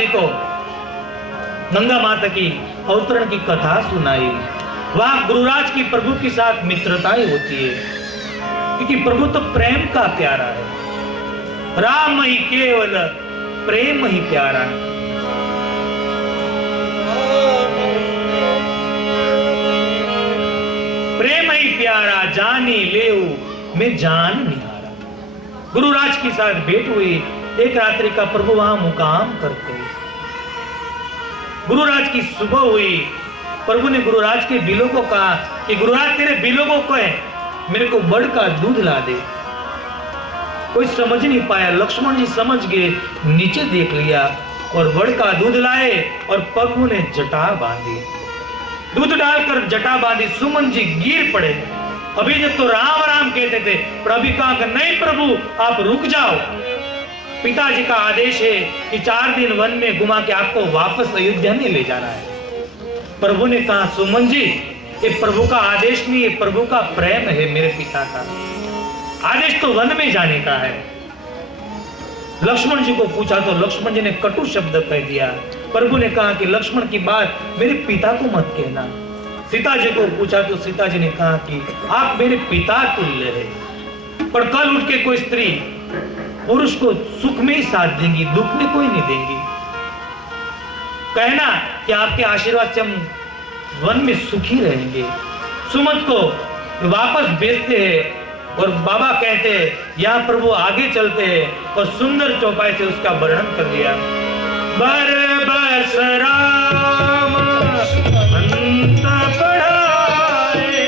जी को गंगा माता की अवतरण की कथा सुनाई। वहां गुरुराज की प्रभु के साथ मित्रताएं होती है, क्योंकि प्रभु तो प्रेम का प्यारा है। राम ही केवल प्रेम ही प्यारा। प्रेम ही प्यारा जानी लेऊ मैं जान निहारा। गुरुराज के साथ भेंट हुई। एक रात्रि का प्रभु वहां मुकाम करते। गुरुराज की सुबह हुई। प्रभु ने गुरुराज के बिलों को कहा कि गुरुराज तेरे बिलों को कहे मेरे को बड़ का दूध ला दे। कोई समझ नहीं पाया। लक्ष्मण जी समझ गए, नीचे देख लिया और बड़ का दूध लाए और प्रभु ने जटा बांधी। दूध डालकर जटा बांधी। सुमन जी गिर पड़े। अभी जब तो राम राम कहते थे, पर अभी कहा कि नहीं प्रभु आप रुक जाओ, पिताजी का आदेश है कि 4 दिन वन में घुमा के आपको वापस अयोध्या में ले जाना है। प्रभु ने कहा सुमन जी ये प्रभु का आदेश नहीं, ये प्रभु का प्रेम है। मेरे पिता का आदेश तो वन में जाने का है। लक्ष्मण जी को पूछा तो लक्ष्मण जी ने कटु शब्द कह दिया। प्रभु ने कहा कि लक्ष्मण की बात मेरे पिता को मत कहना। सीता जी को पूछा तो सीता जी ने कहा कि आप मेरे पिता तुल्य है, पर कल उठ के कोई स्त्री पुरुष को सुख में ही साथ देंगी, दुख में कोई नहीं देंगी। कहना कि आपके आशीर्वाद से हम वन में सुखी रहेंगे। सुमंत को वापस भेजते हैं और बाबा कहते हैं यहाँ प्रभु आगे चलते हैं और सुंदर चौपाई से उसका वर्णन कर दिया। बरबस राम अंत पढ़ाए,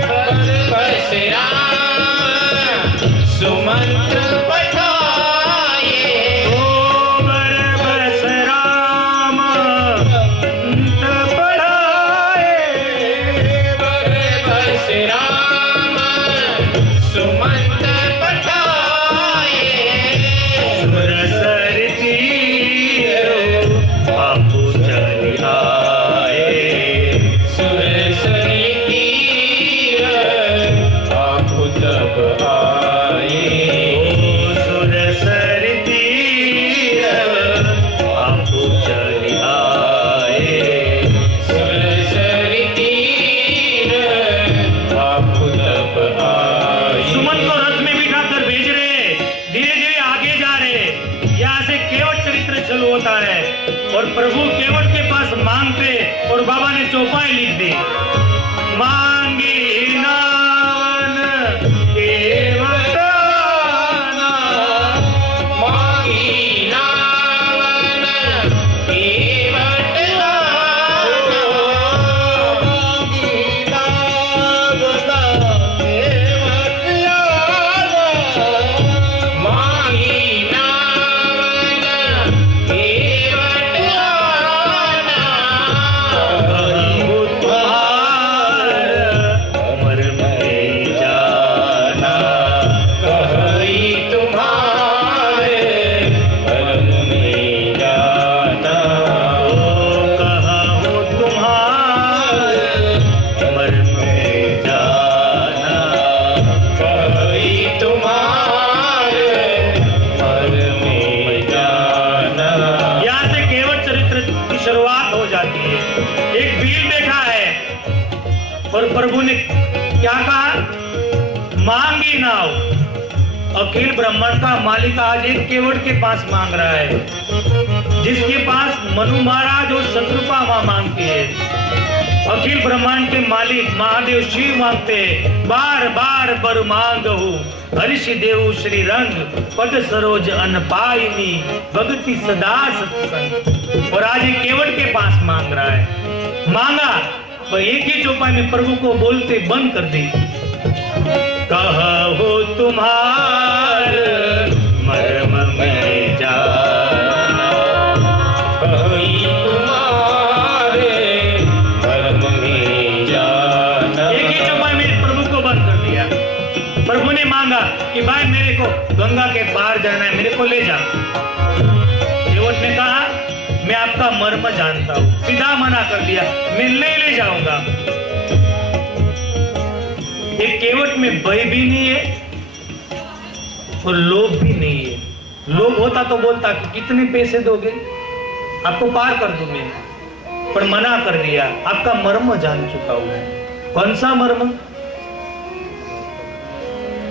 बरबस राम सुमंत पढ़ाए, ओ बरबस राम अंत पढ़ाए, बरबस राम सुमंत पढ़ाए, सुरसर तीरो बापू चली आए, सुरसर तीर आपु तब आए, ओ सुरसर तीर बापू चली आए। सुरसर तीर आपु तब आए। सुमन को रथ में बिठाकर भेज रहे, धीरे धीरे आगे जा रहे। यहाँ से केवट चरित्र शुरू होता है और प्रभु केवट के पास मांगते और बाबा ने चौपाई लिख दी। मांगी नावन केवट आना, मांगी नावन केवट आना, मांगी नावन केवट आना, मांगी नावन केवट आना, कहूँ तुम्हार अमर में जाना, कहीं तुम्हारे परम में जाना, ओ कहूँ तुम्हार अमर में जाना। कहीं तुम्हारे परम में जाना। यहाँ से केवट चरित्र की शुरुआत हो जाती है। एक भील बैठा है और प्रभु ने क्या कहा, मांगी नाव। अखिल ब्रह्मांड का मालिक आज एक केवट के पास मांग रहा है, जिसके पास मनु महाराज और शत्रुपा मां मांगती है। अखिल ब्रह्मांड के मालिक महादेव शिव मांगते हैं, बार बार बर मांगहु हरिष देव श्री रंग पद सरोज अन पाइनी भगति सदा सत्संग। और आज ये केवट के पास मांग रहा है। मांगा तो एक ही चौपाई में प्रभु को बोलते बंद कर दी। कहो तुम्हार मर्म में जाना, कहीं तुम्हारे परम में जाना। एक ही चौपाई में प्रभु को बंद कर दिया। प्रभु ने मांगा कि भाई मेरे को गंगा के पार जाना है, मेरे को ले जा। केवट ने कहा मैं आपका मर्म जानता हूं, सीधा मना कर दिया, मैं नहीं ले जाऊंगा। एक केवट में भय भी नहीं है और लोभ भी नहीं है। लोभ होता तो बोलता कि कितने पैसे दोगे, आपको पार कर दूं मैं, पर मना कर दिया। आपका मर्म जान चुका हूं। कौन सा मर्म?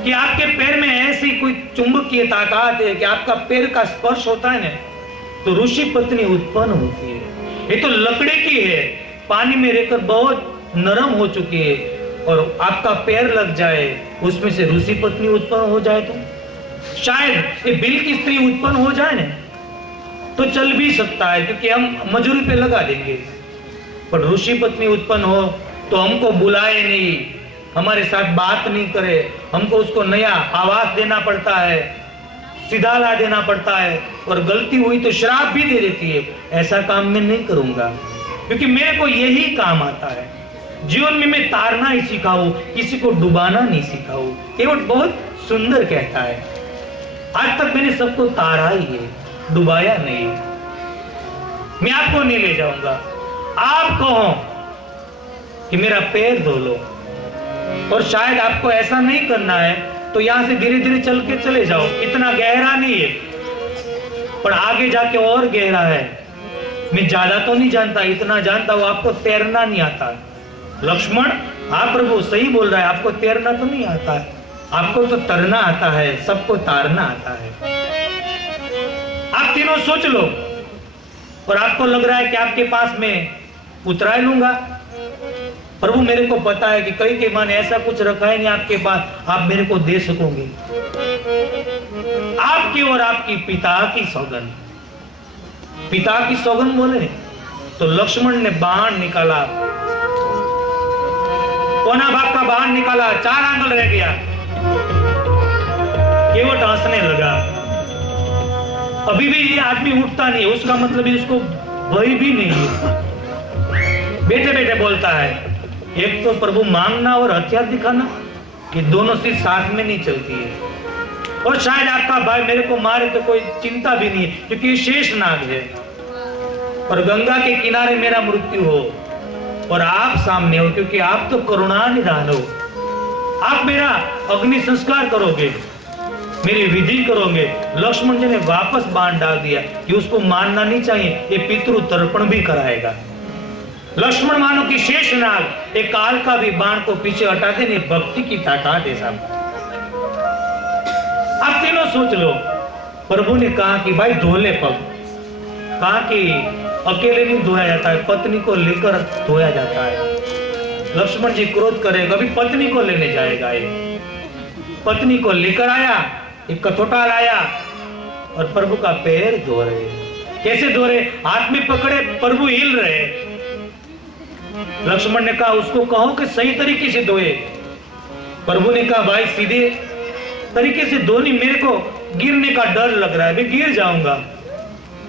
कि आपके पैर में ऐसी कोई चुंबकीय ताकत है कि आपका पैर का स्पर्श होता है ना तो ऋषि पत्नी उत्पन्न होती है। ये तो लकड़ी की है, पानी में रहकर बहुत नरम हो चुकी है, और आपका पैर लग जाए उसमें से ऋषि पत्नी उत्पन्न हो जाए तो शायद ये बिल की स्त्री उत्पन्न हो जाए ना तो चल भी सकता है, क्योंकि हम मजूरी पे लगा देंगे। पर ऋषि पत्नी उत्पन्न हो तो हमको बुलाए नहीं, हमारे साथ बात नहीं करे, हमको उसको नया आवास देना पड़ता है, सीधा ला देना पड़ता है, और गलती हुई तो श्राप भी दे देती है। ऐसा काम मैं नहीं करूंगा, क्योंकि मेरे को यही काम आता है। जीवन में मैं तारना ही सीखा हूं, किसी को डुबाना नहीं सीखा हूं। केवट बहुत सुंदर कहता है, आज तक मैंने सबको तारा ही है, डुबाया नहीं। मैं आपको नहीं ले जाऊंगा, आप कहो कि मेरा पैर धो लो, और शायद आपको ऐसा नहीं करना है तो यहां से धीरे धीरे चल के चले जाओ। इतना गहरा नहीं है, पर आगे जाके और गहरा है। मैं ज्यादा तो नहीं जानता, इतना जानता हूं आपको तैरना नहीं आता। लक्ष्मण, आप प्रभु सही बोल रहा है, आपको तैरना तो नहीं आता है, आपको तो तरना आता है, सबको तारना आता है। आप तीनों सोच लो, और आपको लग रहा है कि आपके पास में उतरा लूंगा। प्रभु मेरे को पता है कि कई के माने ऐसा कुछ रखा है नहीं आपके पास, आप मेरे को दे सकोगे। आपकी और आपकी पिता की सौगंध, पिता की सौगंध बोले तो लक्ष्मण ने बाण निकाला, कोना भाग का बाण निकाला, 4 आंगल रह गया। केवट हंसने लगा। अभी भी ये आदमी उठता नहीं, उसका मतलब उसको भय भी नहीं है, बैठे बैठे बोलता है। एक तो प्रभु मांगना और हथियार दिखाना, ये दोनों चीज साथ में नहीं चलती है। और शायद आपका भाई मेरे को मारे तो कोई चिंता भी नहीं है, क्योंकि ये शेष नाग है, और गंगा के किनारे मेरा मृत्यु हो और आप सामने हो, क्योंकि आप तो करुणा निधान हो। आप मेरा अग्नि संस्कार करोगे, मेरी विधि करोगे। लक्ष्मण जी ने वापस बाण डाल दिया कि उसको मानना नहीं चाहिए, ये पितृ तर्पण भी कराएगा। लक्ष्मण मानो कि शेष नाग एक काल का भी बाण को पीछे हटा देने भक्ति की ताकत है साहब। आप तीनों सोच लो, प्रभु ने कहा कि भाई धोले पग, कहा कि अकेले नहीं धोया जाता है, पत्नी को लेकर धोया जाता है। लक्ष्मण जी क्रोध करेगा, अभी पत्नी को लेने जाएगा। ये पत्नी को लेकर आया, एक कथोटा लाया और प्रभु का पैर धो रहे। कैसे धो रहे? हाथ में पकड़े, प्रभु हिल रहे। लक्ष्मण ने कहा उसको कहो कि सही तरीके से धोए। प्रभु ने कहा भाई सीधे तरीके से धो नहीं, मेरे को गिरने का डर लग रहा है, मैं गिर जाऊंगा।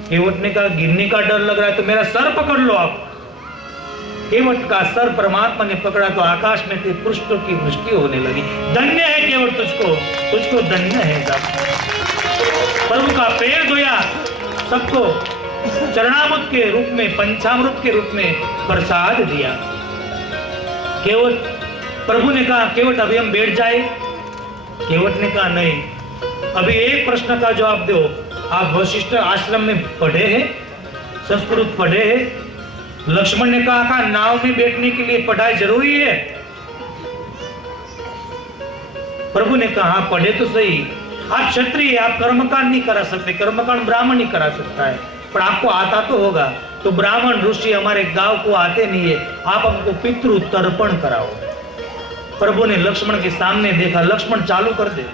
केवट ने कहा गिरने का डर लग रहा है तो मेरा सर पकड़ लो आप। केवट का सर परमात्मा ने पकड़ा तो आकाश में से पुष्पों की वृष्टि होने लगी। धन्य है केवट, तुझको धन्य है। प्रभु का पैर धोया, सबको चरणामृत के रूप में, पंचामृत के रूप में प्रसाद दिया। केवट, प्रभु ने कहा केवट अभी हम बैठ जाए। केवट ने कहा नहीं, अभी एक प्रश्न का जवाब दो। आप वशिष्ठ आश्रम में पढ़े हैं, संस्कृत पढ़े हैं? लक्ष्मण ने कहा नाव में बैठने के लिए पढ़ाई जरूरी है? प्रभु ने कहा पढ़े तो सही, आप क्षत्रिय, आप कर्मकांड नहीं करा सकते, कर्मकांड ब्राह्मण ही करा सकता है, पर आपको आता तो होगा। तो ब्राह्मण ऋषि हमारे गांव को आते नहीं है, आप हमको पितृ तर्पण कराओ। प्रभु ने लक्ष्मण के सामने देखा, लक्ष्मण चालू कर दे,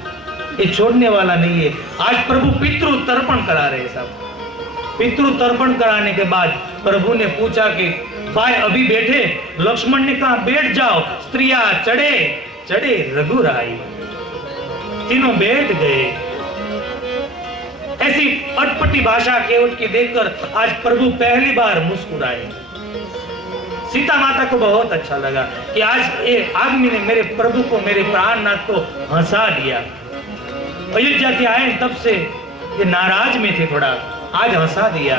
ये छोड़ने वाला नहीं है। आज प्रभु पितृ तर्पण करा रहे सब। पितृ तर्पण कराने के बाद प्रभु ने पूछा कि भाई अभी बैठे? लक्ष्मण ने कहा बैठ जाओ। स्त्रियां चढ़े चढ़े रघुराई, तीनों बैठ गए। ऐसी अटपटी भाषा केवट की देखकर आज प्रभु पहली बार मुस्कुराए। सीता माता को बहुत अच्छा लगा कि आज ये आदमी ने मेरे प्रभु को, मेरे प्राणनाथ को हंसा दिया। अयोध्या के आए तब से ये नाराज में थे थोड़ा, आज हंसा दिया।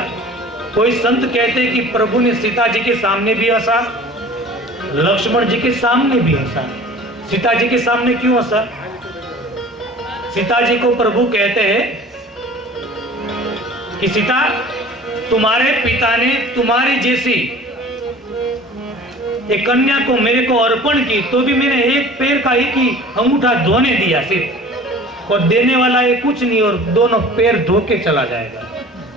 कोई संत कहते कि प्रभु ने सीता जी के सामने भी हंसा, लक्ष्मण जी के सामने भी हंसा। सीता जी के सामने क्यों हंसा? सीता जी को प्रभु कहते हैं कि सीता, तुम्हारे पिता ने तुम्हारी जैसी एक कन्या को मेरे को अर्पण की, तो भी मैंने एक पैर का एक ही अंगूठा धोने दिया सिर्फ, और देने वाला ये कुछ नहीं और दोनों पैर धो के चला जाएगा।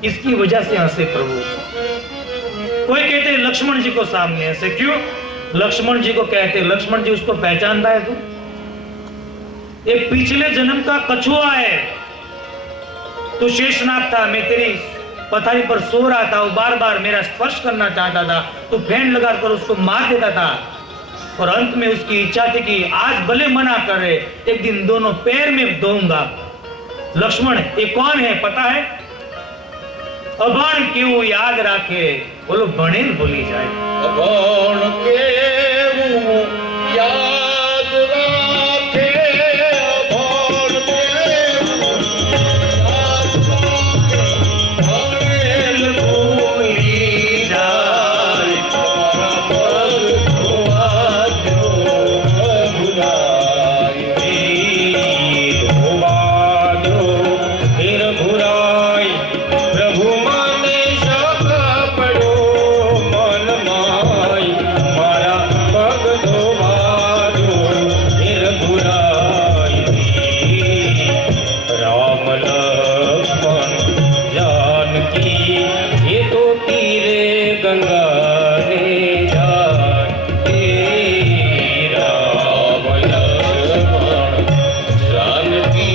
इसकी वजह से हंसे प्रभु। कोई कहते हैं लक्ष्मण जी को सामने हंसे, क्यों? लक्ष्मण जी को कहते हैं, लक्ष्मण जी उसको पहचानता है तू? ये पिछले जन्म का कछुआ है। तू शेषनाग था, मैं तेरी पथारी पर सो रहा था, वो बार बार मेरा स्पर्श करना चाहता था, तू फैन लगाकर उसको मार देता था, और अंत में उसकी इच्छा थी कि आज भले मना करे, एक दिन दोनों पैर में धोऊंगा। लक्ष्मण ये कौन है पता है? अभण क्यों याद राखे, बोलो भणेल भूली जाए। अभण केवू याद राखे, अभण केवू याद राखे, भणेल भूली जाए। पग धोआ जो भुलाए, धोआ जो फिर भुलाए। प्रभु माने शक पड़ो मन माई, मारा पग धोआ जो फिर भुलाए। राम लक्ष्मण जानकी ये तो तीरे गंगा ने जाते। राम लक्ष्मण जानकी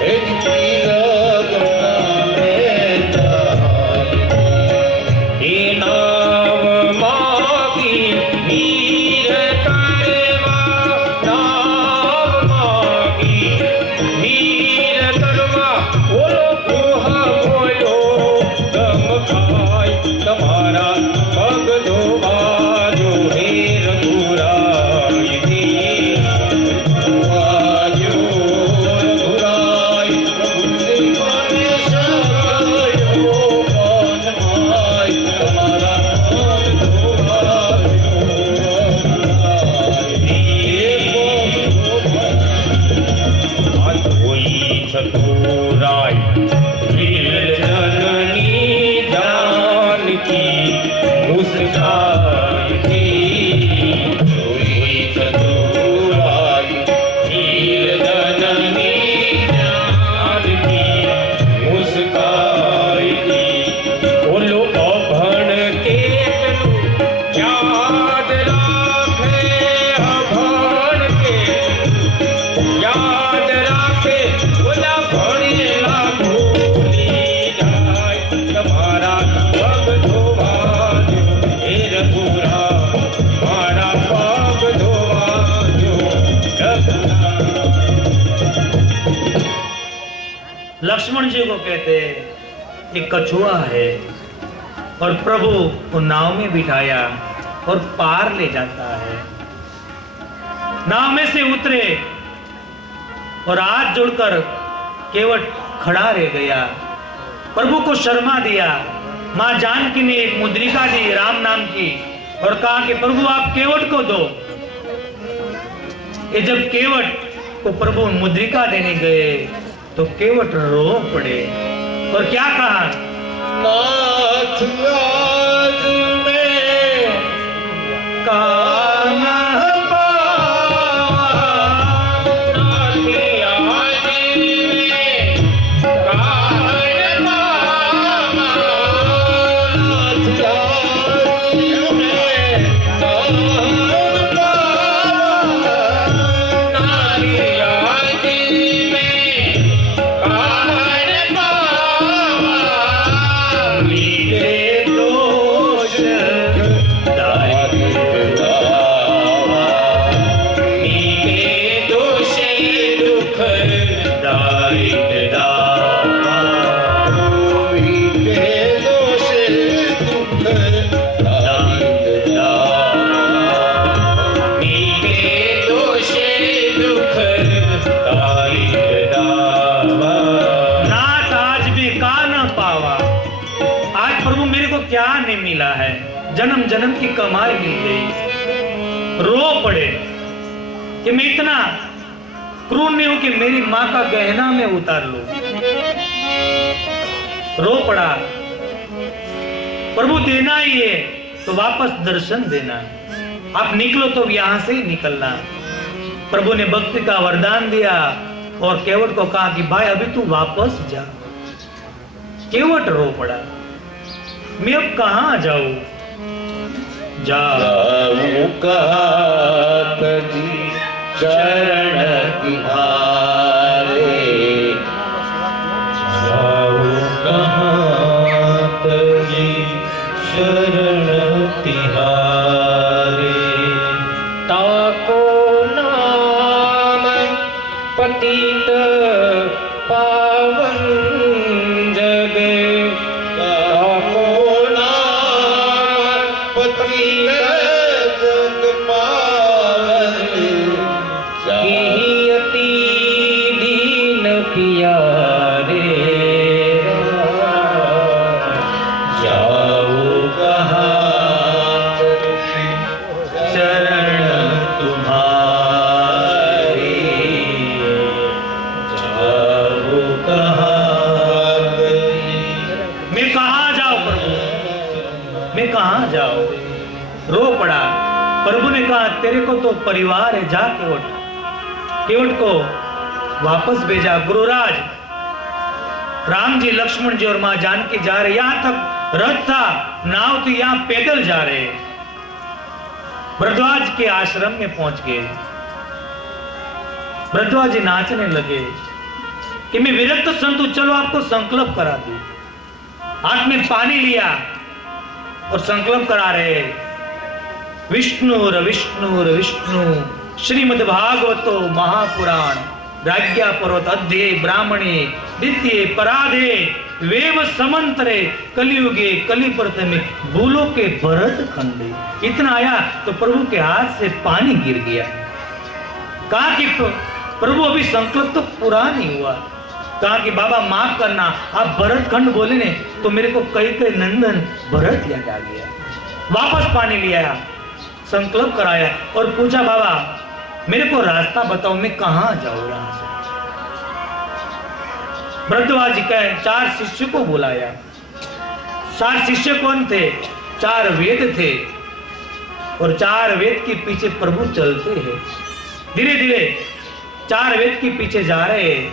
ये तीरे गंगा ने जाते। हे नाम मागी वीर करवा, नाम मागी वीर करवा। बोलो गुहा बोलो दम खाय, तुम्हारा पग धोवा जो हे रघुराय। धोवा जो रघुराय, प्रभु माने सहाय हो मन माय। तुम्हारा पग धोवा जो रघुराय। आज होई चतुराई वीर जननी जानकी मुस्काई थी। होई चतुराई वीर जननी जानकी मुस्काई थी। बोलो अभण केतनु याद राखे, अभण केतनु याद राखे। बोला भणेला भूली जाए, तुम्हारा पग धोवा जो हे रघुराय। मारा पग धोवा जो रघुराय। लक्ष्मण जी को कहते एक कछुआ है, और प्रभु को नाव में बिठाया और पार ले जाता है। नाव में से उतरे और हाथ जोड़कर केवट खड़ा रह गया। प्रभु को शर्मा दिया। मां जानकी ने एक मुद्रिका दी राम नाम की, और कहा कि प्रभु आप केवट को दो। ये जब केवट को प्रभु मुद्रिका देने गए तो केवट रो पड़े, और क्या कहा? नाथ आज में कान्हा पावा, नाथ आज में कान्हा पावा। नाथ आज में कान्हा पावा, नाथ आज में कान्हा पावा। मीरे दोष दारिद दावा, मीरे दोष दुख दारिद दावा। मीरे दोष दुख दारिद दावा, मीरे दोष दुख दारिद दावा। नाथ आज भी का न पावा। आज प्रभु मेरे को क्या नहीं मिला है, जन्म जन्म की कमाई मिल गई। रो पड़े कि मैं इतना क्रूर नहीं हूं कि मेरी मां का गहना में उतार लूं। रो पड़ा। प्रभु देना ही है तो वापस दर्शन देना, आप निकलो तो यहां से ही निकलना। प्रभु ने भक्ति का वरदान दिया और केवट को कहा कि भाई अभी तू वापस जा। केवट रो पड़ा, मैं अब कहां जाऊं? जाऊं कहाँ तजी चरण तिहारे, जाऊं कहाँ तजी शरण तिहारे। ताको नाम पतित पावन जग, ताको नाम पतित जग पावन, की अति दीन पियारे। जाओ कहाँ शरण तुम्हारी, जाओ कहाँ। मैं कहां जाऊं प्रभु, मैं कहां जाऊं? रो पड़ा। प्रभु ने कहा तेरे को तो परिवार है, जा केवट। केवट को वापस भेजा। गुरुराज राम जी, लक्ष्मण जी और मां जानकी जा रहे, यहां तक रथ था, नाव थी, यहां पैदल जा रहे। भरद्वाज के आश्रम में पहुंच गए। भरद्वाज जी नाचने लगे कि मैं विरक्त संत हूं, चलो आपको संकल्प करा दूं। हाथ में पानी लिया और संकल्प करा रहे, विष्णुर विष्णुर विष्णु श्रीमद् भागवतो महापुराण राज्ञा पर्वत अध्ये ब्राह्मणे द्वितीय पराधे वेव समंतरे कलियुगे कलि प्रथमे भूलो के भरत खंडे। इतना आया तो प्रभु के हाथ से पानी गिर गया। कहा कि प्रभु अभी संकल्प तो पूरा नहीं हुआ। कहा कि बाबा माफ करना, आप भरत खंड बोले ने तो मेरे को कई कई नंदन भरत याद आ गया। वापस पानी लिया, संकल्प कराया और पूछा बाबा मेरे को रास्ता बताओ, मैं कहां जाऊं यहां से? भरद्वाज जी कहे 4 शिष्य को बुलाया। 4 शिष्य कौन थे? 4 वेद थे और 4 वेद के पीछे प्रभु चलते हैं। धीरे धीरे 4 वेद के पीछे जा रहे हैं।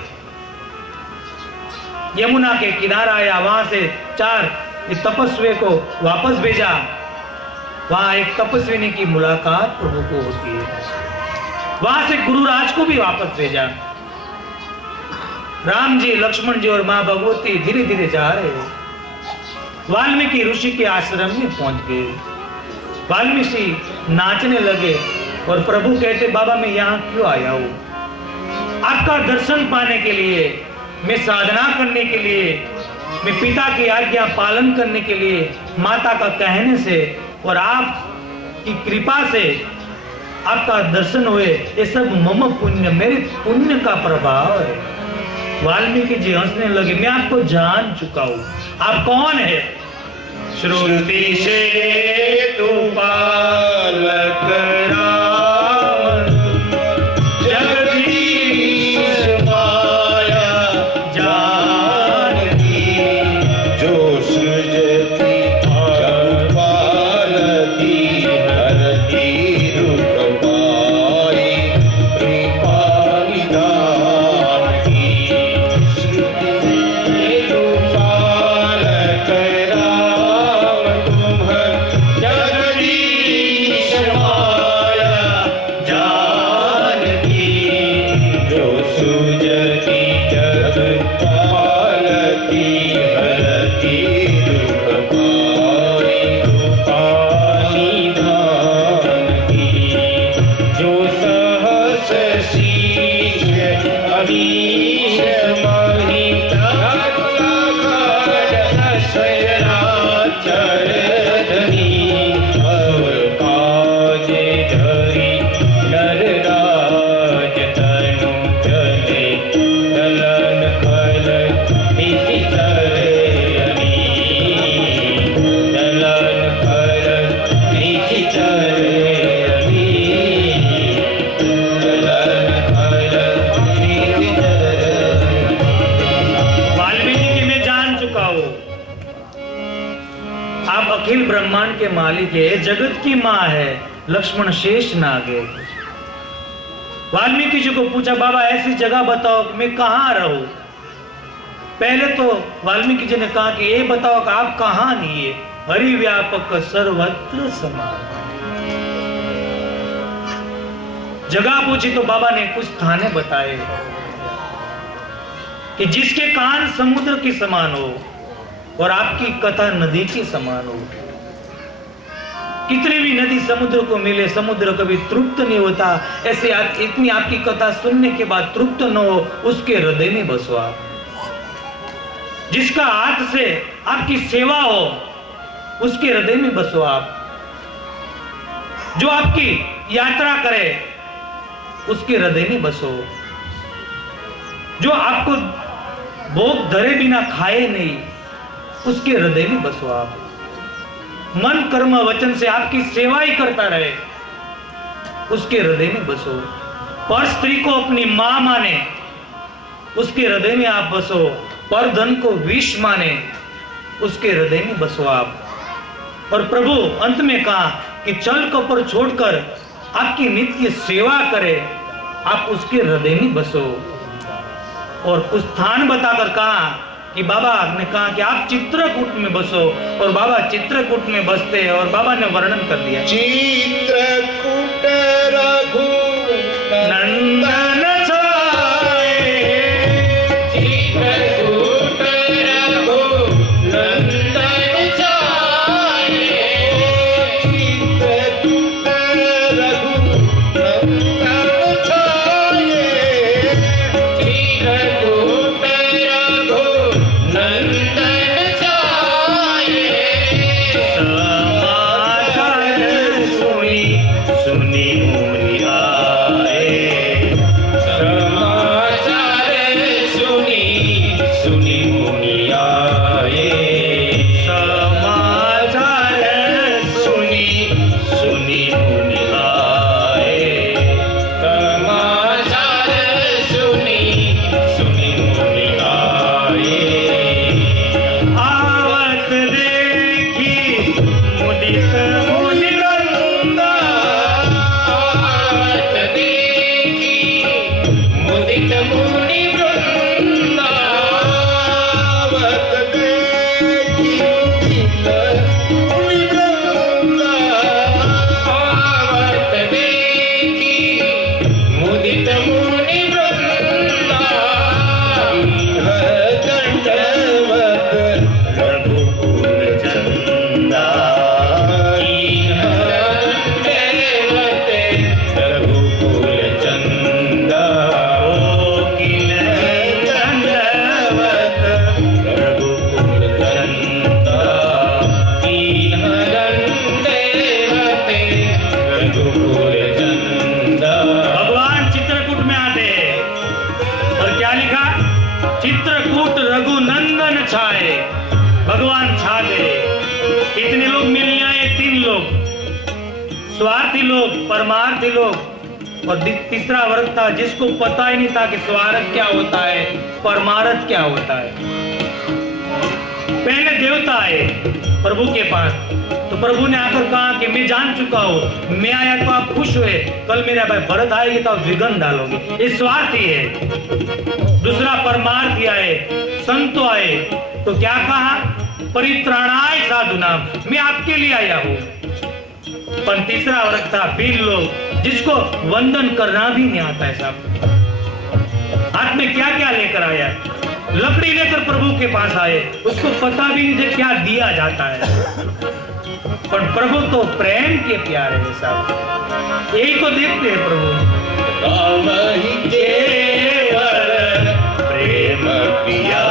यमुना के किनारा आया, वहां से 4 तपस्वी को वापस भेजा। वहां एक तपस्विनी की मुलाकात प्रभु को होती है। वहां से गुरुराज को भी वापस भेजा। राम जी, लक्ष्मण जी और मां भगवती धीरे धीरे जा रहे हैं। वाल्मीकि ऋषि के आश्रम में पहुंच गए। वाल्मीकि नाचने लगे और प्रभु कहते बाबा मैं यहाँ क्यों आया हूं? आपका दर्शन पाने के लिए, मैं साधना करने के लिए, मैं पिता की आज्ञा पालन करने के लिए, माता का कहने से और आपकी कृपा से आपका दर्शन हुए, ये सब मम पुण्य, मेरे पुण्य का प्रभाव है। वाल्मीकि जी हंसने लगे, मैं आपको जान चुका हूं, आप कौन है? श्रुति से तू पालक राम, जगदीश माया जानकी, जो सृजति जग पालती, हरती रूप पाई, कृपा निधान की। श्रुति से तू पालक राम, तुम्ह आप अखिल ब्रह्मांड के मालिक है, जगत की माँ है, लक्ष्मण शेष नागे। वाल्मीकि जी को पूछा, बाबा ऐसी जगह बताओ कि मैं कहाँ रहूं। पहले तो वाल्मीकि जी ने कहा कि ये बताओ कि आप कहाँ नहीं है। हरि व्यापक सर्वत्र समान। जगह पूछी तो बाबा ने कुछ स्थाने बताए कि जिसके कान समुद्र के समान हो और आपकी कथा नदी के समान हो। कितनी भी नदी समुद्र को मिले, समुद्र कभी तृप्त नहीं होता। ऐसे इतनी आपकी कथा सुनने के बाद तृप्त न हो, उसके हृदय में बसो आप। जिसका हाथ से आपकी सेवा हो, उसके हृदय में बसो आप। जो आपकी यात्रा करे, उसके हृदय में बसो। जो आपको भोग धरे बिना खाए नहीं, उसके हृदय में बसो आप। मन कर्म वचन से आपकी सेवा ही करता रहे, उसके हृदय में बसो। पर स्त्री को अपनी मां माने, उसके हृदय में आप बसो। पर धन को विष माने, उसके हृदय में बसो आप। और प्रभु अंत में कहा कि चल कपड़ छोड़कर आपकी नित्य सेवा करे, आप उसके हृदय में बसो। और कुछ स्थान बताकर कहा कि बाबा ने कहा कि आप चित्रकूट में बसो, और बाबा चित्रकूट में बसते हैं। और बाबा ने वर्णन कर दिया, चित्रकूट रघु नंदन छाए, चित्रकूट रघु नंदन छाए, चित्रकूट रघु नंदन छाए, चित्रकूट रघु नंदन छाए। समाचार सुनी सुनी मुनि आए, समाचार सुनी सुनी मुनि आए, समाचार सुनी सुनी मुनि आए। समाचार सुनी सुनी मुनि आए। आवत देखी मुदित मुनि नंदा, आवत देखी मुदित मुनि वृंदा, आवत देखी मुदित मुनि वृंदा, आवत देखी मुदित मुनि वृंदा। हर दंडवत रघुकुल चंदा, हर दंडवत रघुकुल चंदा, किल दंडवत रघुकुल चंदा, हर दंडवत रघुकुल चंदा। भगवान चित्रकूट में आते हैं और क्या लिखा, चित्रकूट रघुनंदन छाए। भगवान छा गए। कितने लोग मिलने आए? 3 लोग, स्वार्थी लोग, परमार्थी लोग और तीसरा वर्ग था जिसको पता ही नहीं था कि स्वार्थ क्या होता है, परमार्थ क्या होता है। पहले देवता आए प्रभु के पास, तो प्रभु ने आकर कहा कि मैं जान चुका हूं, मैं आया तो आप खुश हुए, कल मेरा भाई भरत आएगी तो आप विघ्न डालोगे। ये स्वार्थी है। दूसरा परमार्थी आए, संतो आए, तो क्या कहा, परित्राणाय साधुनाम, मैं आपके लिए आया हूं। पर तीसरा वर्ग था वीर लोग, जिसको वंदन करना भी नहीं आता है साहब। हाथ में क्या क्या लेकर आया, लकड़ी लेकर प्रभु के पास आए, उसको पता भी नहीं था क्या दिया जाता है। पर प्रभु तो प्रेम के प्यारे हैं साहब, यही तो देखते हैं प्रभु। राम ही केवल प्रेम पिया